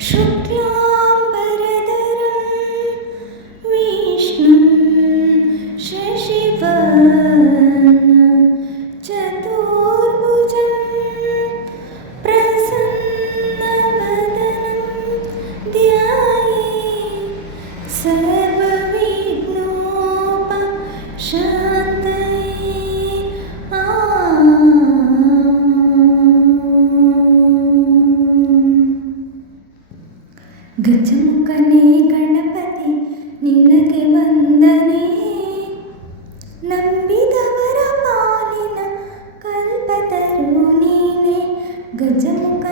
शुक्लाम्बरधरं గజముఖనే గణపతి నిన్నకే వందనే ನಂಬಿದವರ ಪಾಲಿನ ಕಲ್ಪತರು ನೀನೆ ಗಜಮುಖ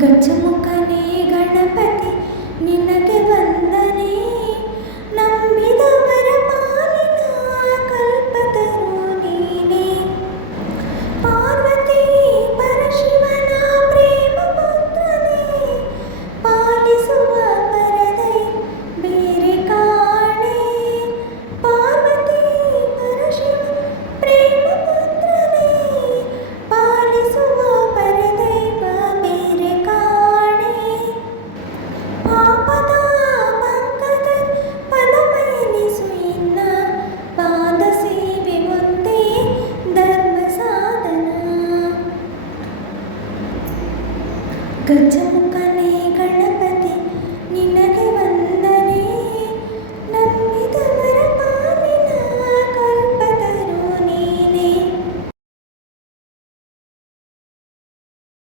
గచ్చముఖనే గణపతి నిన్న കച്ചമുക്കാൻ